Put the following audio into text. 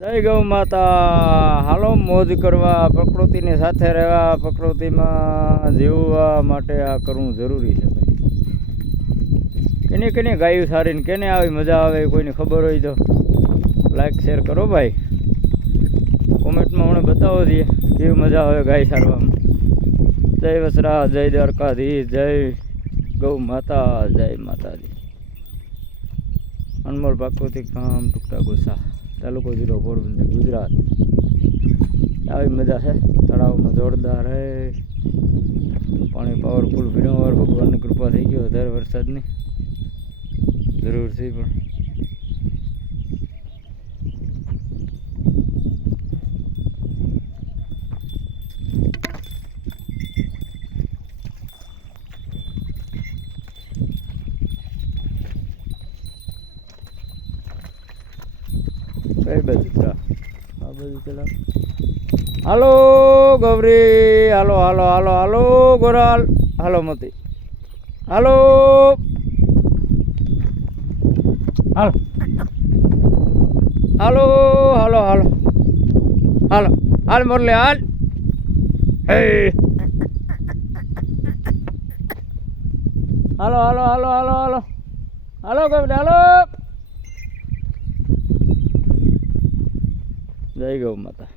જય ગૌ માતા. હાલો મોજ કરવા, પ્રકૃતિની સાથે રહેવા, પ્રકૃતિમાં જીવવા માટે આ કરવું જરૂરી છે ભાઈ. કેની ગાયું સારી કેને આવી મજા આવે કોઈને ખબર હોય તો લાઈક શેર કરો ભાઈ. કોમેન્ટમાં મને બતાવો દઈએ કેવી મજા આવે ગાય સારવામાં. જય વસરા, જય દ્વારકાધીશ, જય ગૌ માતા, જય માતાજી. અનમોલ પ્રાકૃતિક ફાર્મ ટુકડા ગોસા, તાલુકો જિલ્લો પોરબંદર, ગુજરાત. આવી મજા છે. તળાવમાં જોરદાર હે પાણી, પાવરફુલ ભીણોવાર. ભગવાનની કૃપા થઈ ગયો વધારે વરસાદની જરૂરથી પણ. કઈ બાજુ આ બાજુ ચલાવ. હાલો ગૌરી, હાલો હાલો હાલો હાલો ગોરાલ, હાલો મોતી, હાલો હાલો હાલો હાલો હાલો હાલો હાલ મોરલે હાલ. હે હાલો હાલો હાલો હાલો હાલો હાલો ગૌરી, હાલો. જય ગૌ માતા.